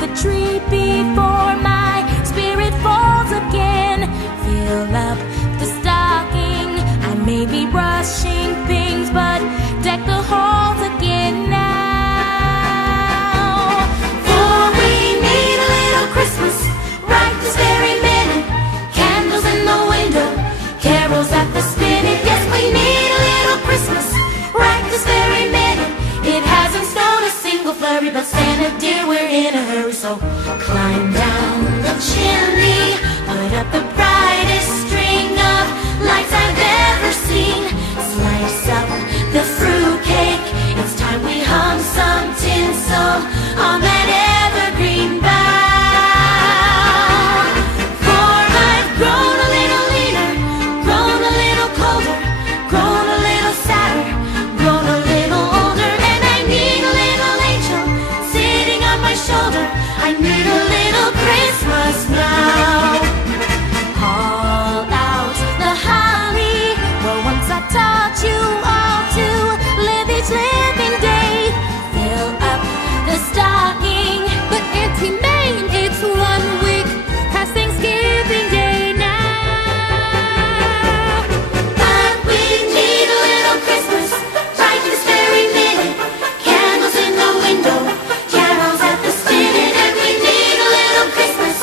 the tree before my spirit falls again. Fill up the stocking. I may be rushing things, but deck the halls again now. For we need a little Christmas right this very minute. Candles in the window, carols at the spinet. Yes, we need a little Christmas right this very minute. It hasn't snowed a single flurry, but Santa dear, we're in a hurry. So climb down the chimney, put up the brightest string of lights I've ever seen. Slice up the fruitcake, it's time we hung some tinsel on that evergreen bough. For I've grown a little leaner, grown a little colder, grown a little sadder, grown a little older, and I need a little angel sitting on my shoulder. I need a little Christmas now. Haul out the holly, well, once I taught you all to live each living day. Fill up the stocking, but Auntie Mame, it's 1 week past Thanksgiving Day now. But we need a little Christmas right this very minute. Candles in the window, carols at the spinet, and we need a little Christmas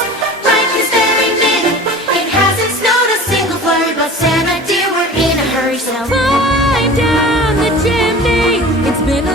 right this very minute. It hasn't snowed a single flurry, but Santa dear, we're in a hurry. So climb down the chimney. It's been a